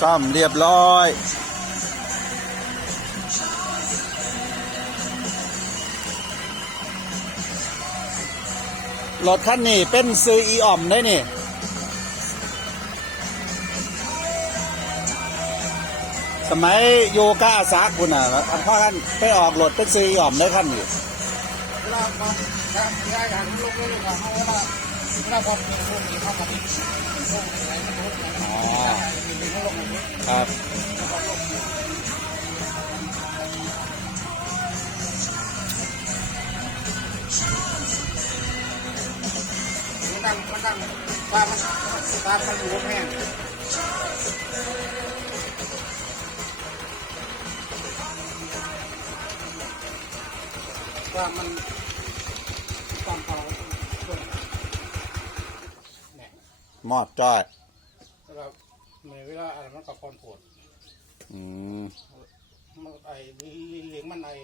ซ่อมเรียบร้อย รถคันนี้เป็นซื้ออีออมได้นี่สมัยโยกาอาสาคุณอะอันพ่อกันไปออกรถเป็นซื้ออีออมได้คันนี้เวลามาการย้ายการลงเลยค่ะเขาเวลาเวลาพอเป็นนี้เขาก็มีพวกอะไรไม่รู้อ ครับมันดังมันดังตามันตามันอยู่แม่ว่ามันความเผาส่วนเนี่ยมอดจ้อยแล้ว ก็ในเวลาอะไรมันก็คอนโผดอืม มันไอ้เลี้ยงมันไอ้